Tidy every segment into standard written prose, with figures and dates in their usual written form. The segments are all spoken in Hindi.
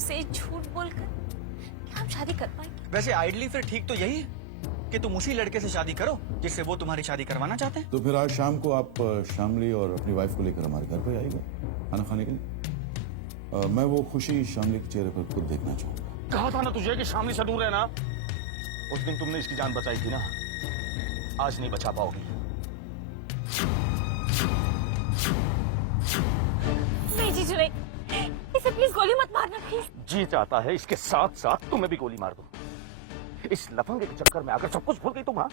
उसे झूठ बोलकर क्या हम शादी कर पाएंगे? वैसे आइडली फिर ठीक तो यही है कि तुम उसी लड़के से शादी करो जिससे वो तुम्हारी शादी करवाना चाहते हैं। तो फिर आज शाम को आप शामली और अपनी वाइफ को लेकर हमारे घर पे आइएगा खाना खाने के लिए। मैं वो खुशी शामली के चेहरे पर खुद देखना चाहूंगा। कहा था ना तुझे कि शामली से दूर रहना। उस दिन तुमने इसकी जान बचाई थी ना, आज नहीं बचा पाओगी। नहीं जीजू नहीं, इसे प्लीज गोली मत मारना प्लीज। जी चाहता है इसके साथ साथ तुम्हें भी गोली मार दूं। इस लफंगे के चक्कर में आकर सब कुछ भूल गई तुम। हाँ,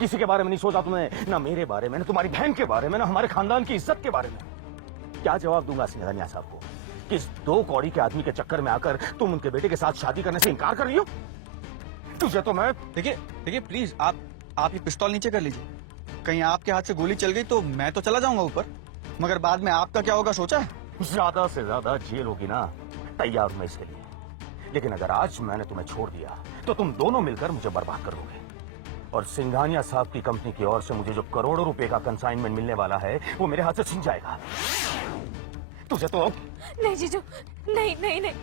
किसी के बारे में नहीं सोचा तुमने, ना मेरे बारे में, ना तुम्हारी बहन के बारे में, ना हमारे खानदान की इज्जत के बारे में। क्या जवाब दूंगा सिंघानिया साहब को कि इस 2 कौड़ी के आदमी के चक्कर में आकर तुम उनके बेटे के साथ शादी करने से इनकार कर रही हो? तुझे तो मैं देखिए प्लीज आप ये पिस्तौल नीचे कर लीजिए। कहीं आपके हाथ से गोली चल गई तो मैं तो चला जाऊंगा ऊपर, मगर बाद में आपका क्या होगा सोचा है? ज्यादा से ज्यादा जेल होगी ना, तैयार हूं मैं इसके लिए। लेकिन अगर आज मैंने तुम्हें छोड़ दिया तो तुम दोनों मिलकर मुझे बर्बाद कर दोगे। और सिंघानिया साहब की कंपनी की ओर से मुझे जो करोड़ों रुपए का कंसाइनमेंट मिलने वाला है वो मेरे हाथ से छिन जाएगा। तुझे तो नहीं जीजू, नहीं नहीं नहीं,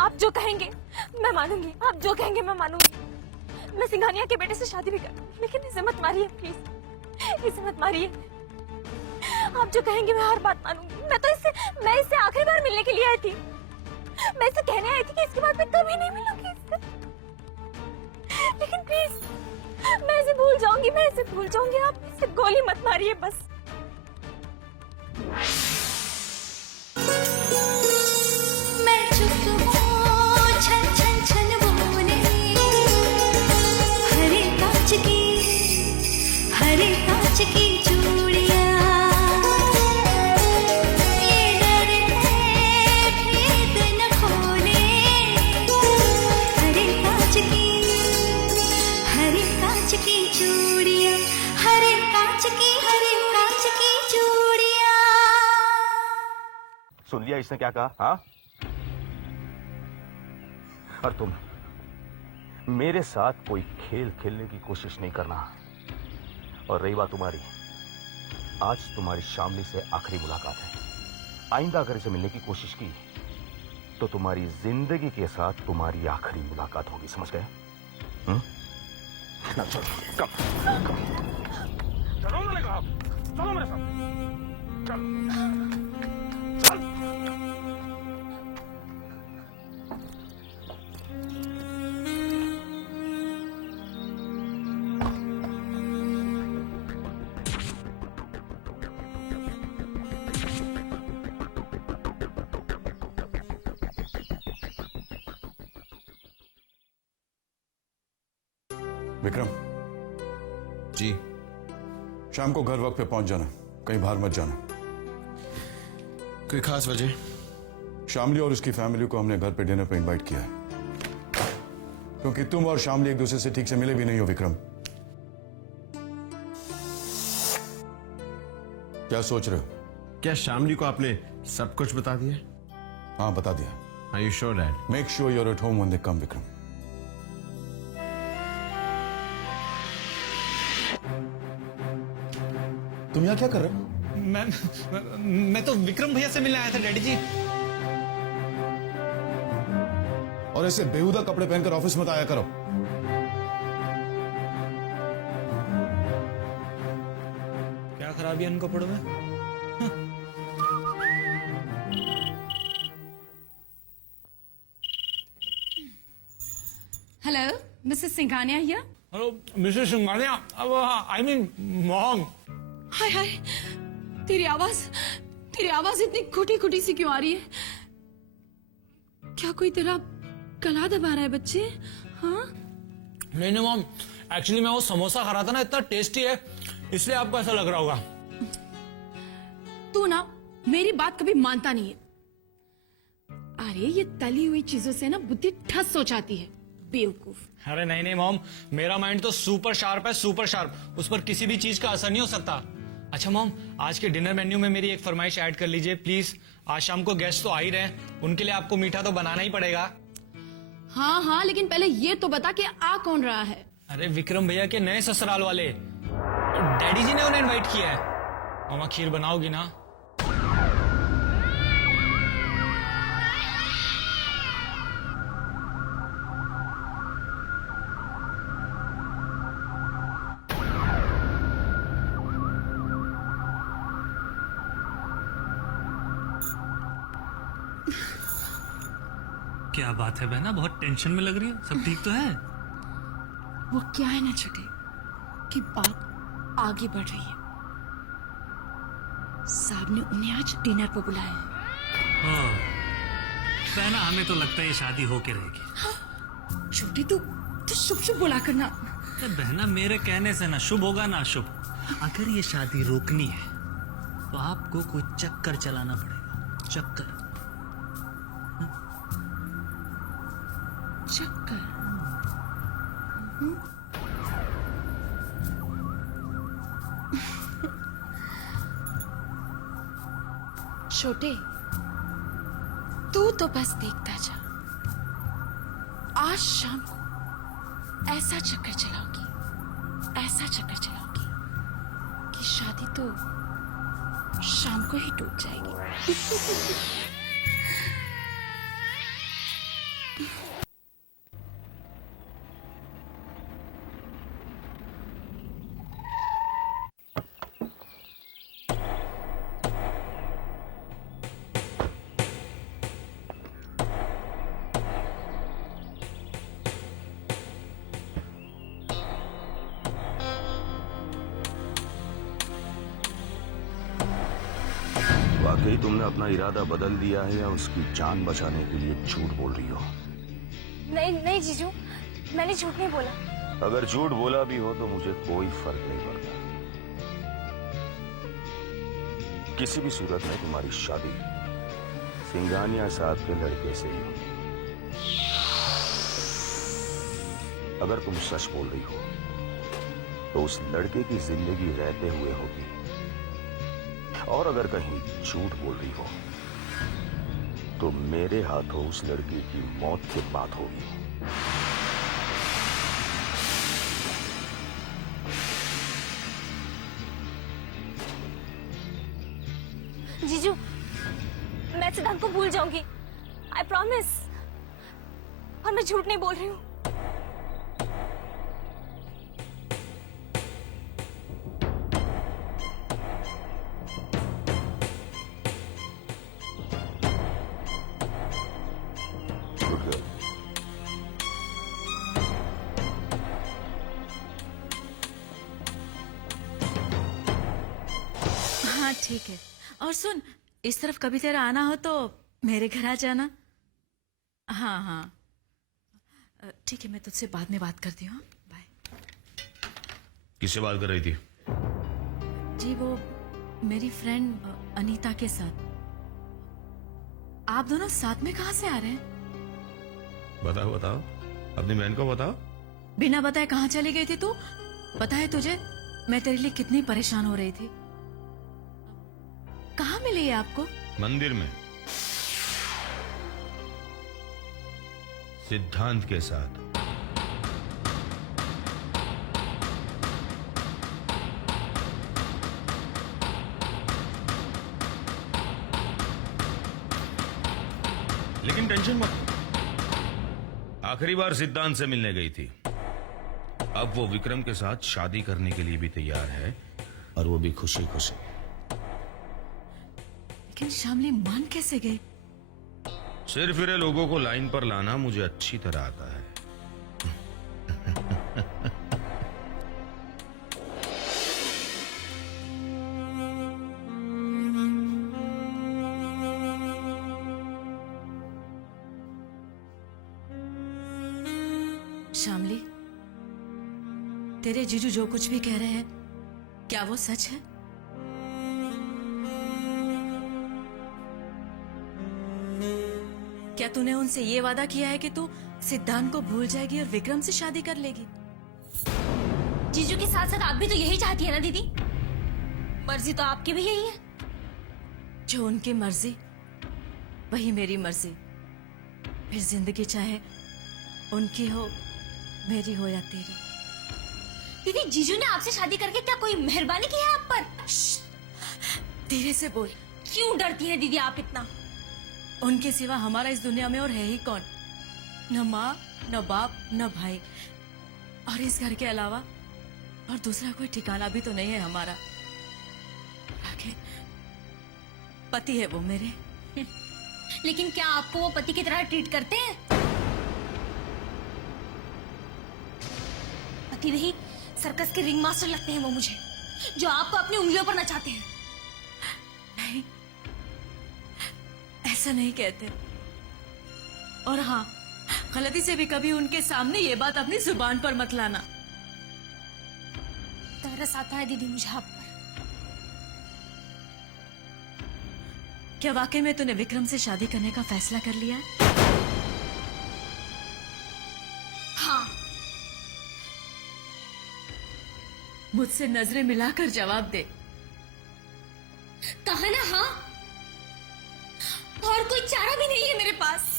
आप जो कहेंगे मैं मानूंगी, आप जो कहेंगे मैं मानूंगी। मैं सिंघानिया के बेटे से शादी भी करूंगी, लेकिन इसे मत मारिए प्लीज, इसे मत मारिए। आप जो कहेंगे मैं हर बात मानूंगी। मैं इससे आखिरी बार मिलने के लिए आई थी। मैं इसे कहने आई थी कि इसके बाद मैं कभी नहीं मिलूंगी इससे। लेकिन प्लीज मैं इसे भूल जाऊंगी, आप इसे गोली मत मारिए बस। मैं चुप हूँ, छन छन छन बोले, हरे कांच की चूड़ियाँ, ये डरे भेद न खोले, हरे कांच की चूड़ियाँ, हरे कांच की चूड़ियाँ। सुन लिया इसने क्या कहा? हाँ, और तुम मेरे साथ कोई खेल खेलने की कोशिश नहीं करना। और रही बात तुम्हारी, आज तुम्हारी शामली से आखिरी मुलाकात है। आइंदा अगर इसे मिलने की कोशिश की तो तुम्हारी जिंदगी के साथ तुम्हारी आखिरी मुलाकात होगी, समझ गए? ना चलो, चलो मैंने कहा, चलो मेरे साथ, चल। विक्रम जी। शाम को घर वक्त पे पहुंच जाना, कहीं बाहर मत जाना। कोई खास वजह? शामली और उसकी फैमिली को हमने घर पे डिनर पे इनवाइट किया है, क्योंकि तुम और शामली एक दूसरे से ठीक से मिले भी नहीं हो। विक्रम, क्या सोच रहे हो? क्या शामली को आपने सब कुछ बता दिया? हाँ, बता दिया। Are you sure, Dad? Make sure your at home when they come. Vikram, तुम यहाँ क्या कर रहे हो? मैं तो विक्रम भैया से मिलने आया था डैडी जी। और ऐसे बेहुदा कपड़े पहनकर ऑफिस मत आया करो। क्या खराबी है इन कपड़ों में? Hello, Mrs Singhania here. Hello Mrs Singhania, I mean mom. Hi hi, तेरी आवाज इतनी खोटी खोटी सी क्यों आ रही है? क्या कोई तेरा गला दबा रहा है बच्चे? हाँ, नहीं मॉम, एक्चुअली मैं वो समोसा खा रहा था ना, इतना टेस्टी है, इसलिए आपको ऐसा लग रहा होगा। तू ना मेरी बात कभी मानता नहीं है। अरे ये तली हुई चीजों से ना बुद्धि ठस हो जाती है, बेवकूफ। अरे नहीं मॉम, मेरा माइंड तो सुपर शार्प है, सुपर शार्प। उस पर किसी भी चीज का असर नहीं हो सकता। अच्छा मॉम, आज के डिनर मेन्यू में मेरी एक फरमाइश ऐड कर लीजिए प्लीज। आज शाम को गेस्ट तो आ ही रहे हैं, उनके लिए आपको मीठा तो बनाना ही पड़ेगा। हाँ हाँ, लेकिन पहले ये तो बता कि आ कौन रहा है? अरे विक्रम भैया के नए ससुराल वाले, डैडी जी ने उन्हें इनवाइट किया है। मामा खीर बनाओगी ना? क्या बात है बहना, बहुत टेंशन में लग रही हो। सब ठीक तो है? वो क्या है ना छोटे कि बात आगे बढ़ रही है। साहब ने उन्हें आज डिनर पर बुलाया है। ओह, बहना हमें तो लगता है ये शादी होके रहेगी। छोटे तू शुभ शुभ बोला करना। अरे बहना, मेरे कहने से ना शुभ होगा ना अशुभ। अगर ये शादी रोकनी है तो आपको कोई चक्कर चलाना पड़ेगा। चक्कर। चक्कर? छोटे तू तो बस देखता जा, आज शाम को ऐसा चक्कर चलाऊंगी, ऐसा चक्कर चलाऊंगी कि शादी तो शाम को ही टूट जाएगी। वाकई तुमने अपना इरादा बदल दिया है या उसकी जान बचाने के लिए झूठ बोल रही हो? नहीं नहीं जीजू, मैंने झूठ नहीं बोला। अगर झूठ बोला भी हो तो मुझे कोई फर्क नहीं पड़ता। किसी भी सूरत में तुम्हारी शादी सिंघानिया साहब के लड़के से ही होगी। अगर तुम सच बोल रही हो तो उस लड़के की जिंदगी रहते हुए होगी, और अगर कहीं झूठ बोल रही हो तो मेरे हाथों उस लड़की की मौत के बाद होगी। जीजू, मैं सिद्धांत को भूल जाऊंगी, आई प्रॉमिस। और मैं झूठ नहीं बोल रही हूँ। हाँ ठीक है। और सुन, इस तरफ कभी तेरा आना हो तो मेरे घर आ जाना। हाँ हाँ ठीक है, मैं तुझसे बाद में बात करती हूँ। बाय। किससे बात कर रही थी? जी वो मेरी फ्रेंड अनीता के साथ। आप दोनों साथ में कहाँ से आ रहे हैं? बताओ बताओ, अपनी बहन को बताओ। बिना बताए कहाँ चली गई थी तू? पता है तुझे मैं तेरे लिए कितनी परेशान हो रही थी। कहाँ मिली है आपको? मंदिर में, सिद्धांत के साथ। लेकिन टेंशन मत, आखिरी बार सिद्धांत से मिलने गई थी। अब वो विक्रम के साथ शादी करने के लिए भी तैयार है, और वो भी खुशी खुशी। लेकिन शामली मान कैसे गई? सिर्फ फिरे लोगों को लाइन पर लाना मुझे अच्छी तरह आता है। शामली, तेरे जीजू जो कुछ भी कह रहे हैं, क्या वो सच है? क्या तूने उनसे ये वादा किया है कि तू सिद्धांत को भूल जाएगी और विक्रम से शादी कर लेगी? जीजू के साथ साथ आप भी तो यही चाहती है ना दीदी? मर्जी तो आपकी भी यही है। जो उनकी मर्जी वही मेरी मर्जी। फिर जिंदगी चाहे उनकी हो, मेरी हो या तेरी। दीदी, जीजू ने आपसे शादी करके क्या कोई मेहरबानी की है आप पर? धीरे से बोल। क्यों डरती है दीदी आप इतना? उनके सिवा हमारा इस दुनिया में और है ही कौन? न माँ, न बाप, न भाई, और इस घर के अलावा और दूसरा कोई ठिकाना भी तो नहीं है हमारा। आखिर पति है वो मेरे। लेकिन क्या आपको वो पति की तरह ट्रीट करते हैं? पति नहीं, सर्कस के रिंग मास्टर लगते हैं वो मुझे, जो आपको अपनी उंगलियों पर नचाते हैं। नहीं, ऐसा नहीं कहते। और हाँ, गलती से भी कभी उनके सामने ये बात अपनी जुबान पर मत लाना। तरस आता है दीदी मुझे आप पर। क्या वाकई में तूने विक्रम से शादी करने का फैसला कर लिया है? हाँ। मुझसे नजरें मिलाकर जवाब दे। कहा ना हाँ, और कोई चारा भी नहीं है मेरे पास।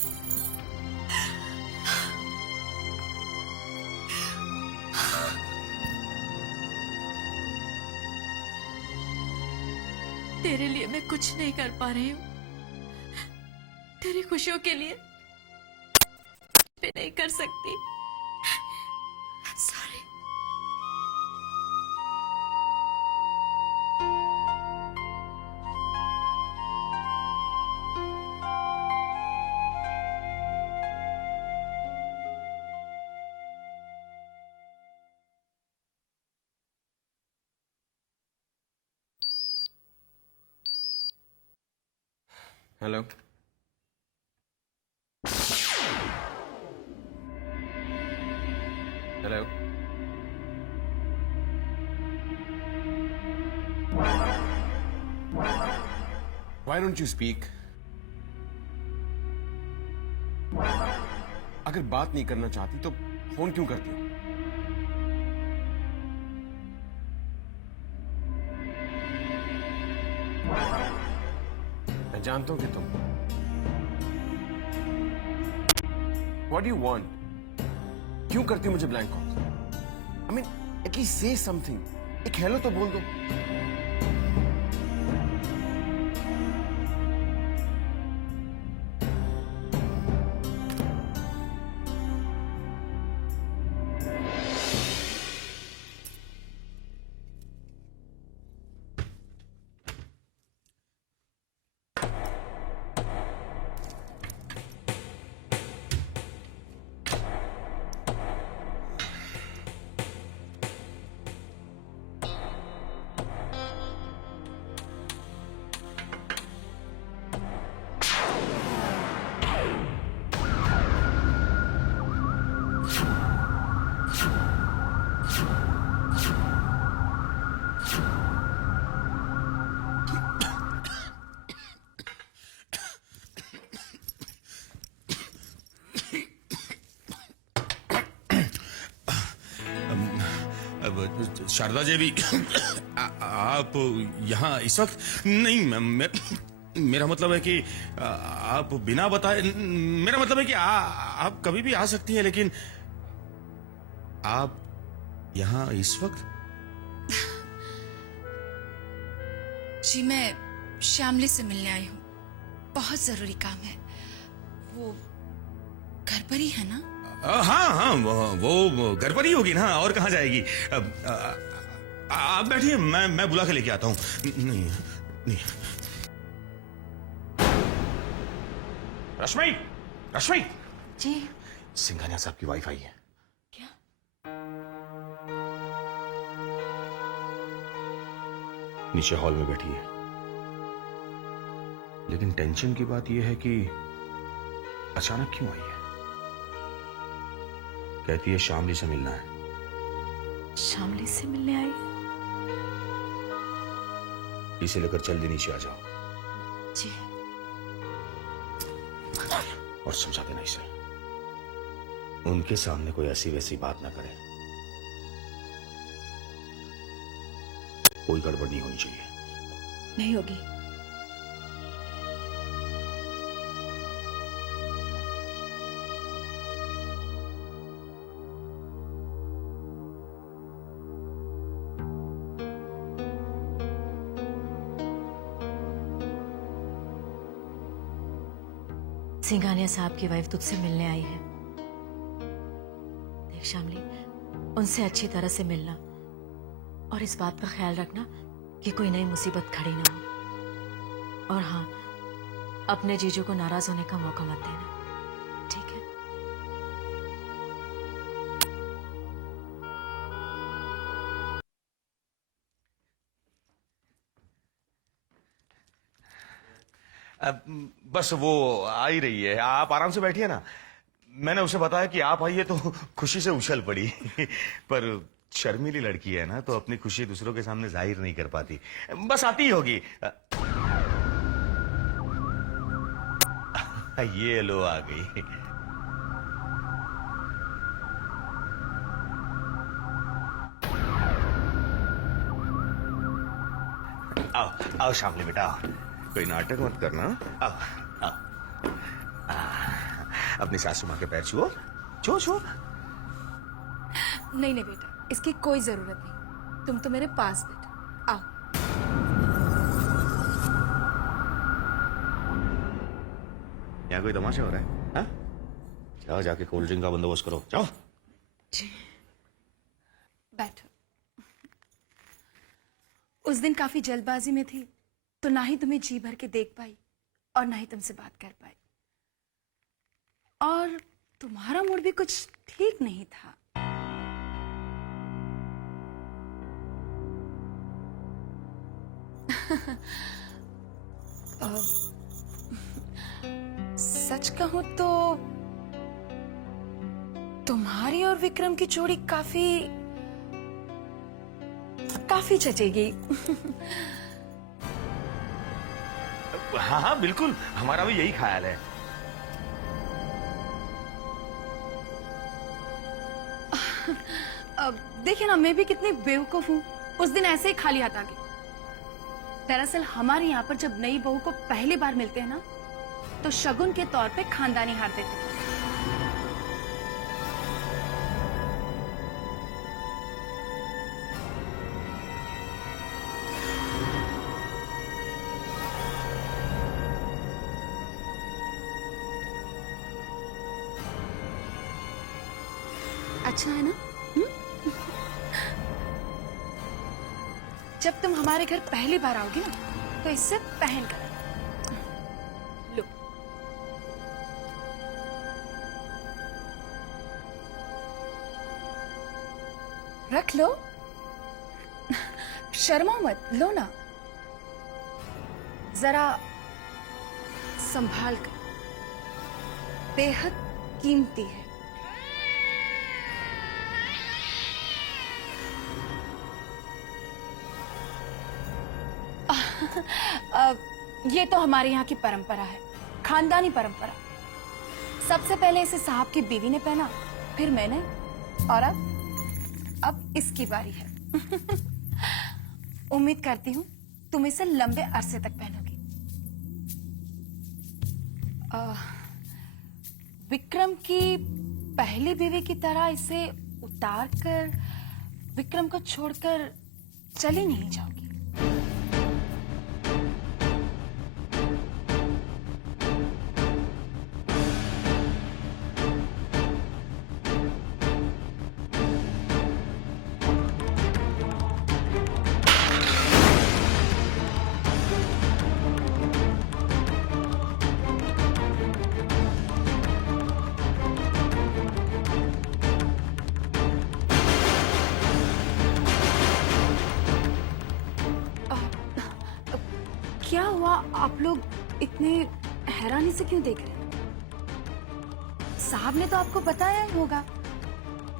तेरे लिए मैं कुछ नहीं कर पा रही हूं, तेरी खुशियों के लिए मैं नहीं कर सकती। Sorry. Hello. Hello. Why don't you speak? अगर बात नहीं करना चाहती तो फोन क्यों करती हो? मैं जानता हूं कि तुम What do you want? क्यों करती हो मुझे blank call? I mean, at least say something. एक हेलो तो बोल दो। शारदा देवी, आप यहाँ इस वक्त नहीं? मेरा मतलब है कि आप बिना बताए, मेरा मतलब है कि आप कभी भी आ सकती हैं, लेकिन आप यहाँ इस वक्त? जी मैं श्यामली से मिलने आई हूँ, बहुत जरूरी काम है। वो घर पर ही है ना? हाँ हाँ, वो घर पर ही होगी ना, और कहाँ जाएगी। आप बैठिए, मैं बुला के लेके आता हूँ। नहीं नहीं। रश्मि, रश्मि जी। सिंघानिया साहब की वाइफ आई है। क्या? नीचे हॉल में बैठी है, लेकिन टेंशन की बात यह है कि अचानक क्यों आई है। कहती है शामली से मिलना है। शामली से मिलने आई? इसे लेकर जल्दी नीचे आ जाओ। जी। और समझा देना इसे, उनके सामने कोई ऐसी वैसी बात ना करे। कोई गड़बड़ नहीं होनी चाहिए। नहीं होगी। सिंघानिया साहब की वाइफ तुझसे मिलने आई है। देख शामली, उनसे अच्छी तरह से मिलना और इस बात का ख्याल रखना कि कोई नई मुसीबत खड़ी ना हो। और हाँ, अपने जीजू को नाराज होने का मौका मत देना, ठीक है? बस वो आ ही रही है, आप आराम से बैठिए ना। मैंने उसे बताया कि आप आइए तो खुशी से उछल पड़ी पर शर्मीली लड़की है ना, तो अपनी खुशी दूसरों के सामने जाहिर नहीं कर पाती। बस आती ही होगी। ये लो आ गई। आओ आओ शामली बेटा, आओ। कोई नाटक मत करना। आओ आओ। अपनी सासू माँ के पैर छुओ, छुओ छुओ। नहीं नहीं बेटा, इसकी कोई जरूरत नहीं, तुम तो मेरे पास बैठो। आओ। यहाँ कोई तमाशा हो रहा है? हाँ? जाओ जाके कोल्ड ड्रिंक का बंदोबस्त करो, जाओ। बैठो। उस दिन काफी जल्दबाजी में थी, तो ना ही तुम्हें जी भर के देख पाई और ना ही तुमसे बात कर पाई, और तुम्हारा मूड भी कुछ ठीक नहीं था। सच कहूं तो तुम्हारी और विक्रम की जोड़ी काफी जचेगी। हाँ हाँ बिल्कुल, हमारा भी यही ख्याल है। अब देखिए ना, मैं भी कितनी बेवकूफ हूँ, उस दिन ऐसे ही खाली हाथ आ गई। दरअसल हमारे यहाँ पर जब नई बहू को पहली बार मिलते हैं ना, तो शगुन के तौर पे खानदानी हार देते हैं। अच्छा है ना? जब तुम हमारे घर पहली बार आओगी ना, तो इससे पहन कर लो। रख लो, शर्मा मत, लो ना। जरा संभाल कर, बेहद कीमती है। ये तो हमारे यहाँ की परंपरा है, खानदानी परंपरा। सबसे पहले इसे साहब की बीवी ने पहना, फिर मैंने, और अब इसकी बारी है। उम्मीद करती हूँ तुम इसे लंबे अरसे तक पहनोगी। विक्रम की पहली बीवी की तरह इसे उतार कर विक्रम को छोड़कर चली नहीं जाओगी। क्या हुआ, आप लोग इतने हैरानी से क्यों देख रहे हैं? साहब ने तो आपको बताया ही होगा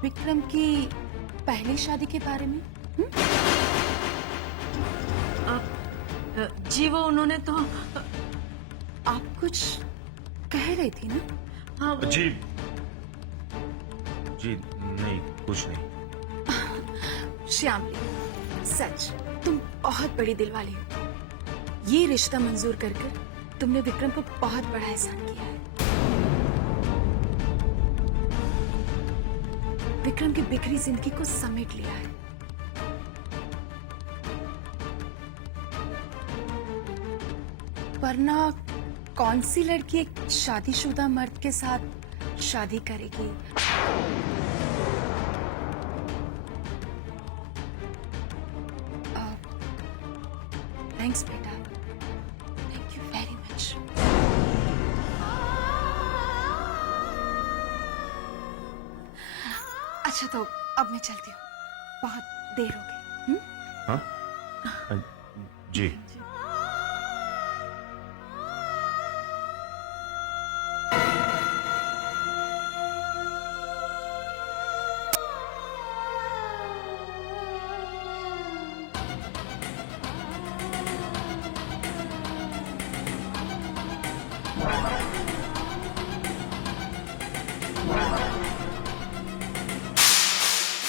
विक्रम की पहली शादी के बारे में। जी वो उन्होंने तो आप कुछ कह रही थी ना? हाँ वो जी नहीं, कुछ नहीं। श्यामली, सच तुम बहुत बड़ी दिलवाली हो। ये रिश्ता मंजूर कर तुमने विक्रम को बहुत बड़ा एहसान किया है। विक्रम की बिखरी जिंदगी को समेट लिया है। वरना कौन सी लड़की एक शादीशुदा मर्द के साथ शादी करेगी? थैंक्स बेटा, थैंक यू वेरी मच। अच्छा तो अब मैं चलती हूँ, बहुत देर हो गई। हाँ जी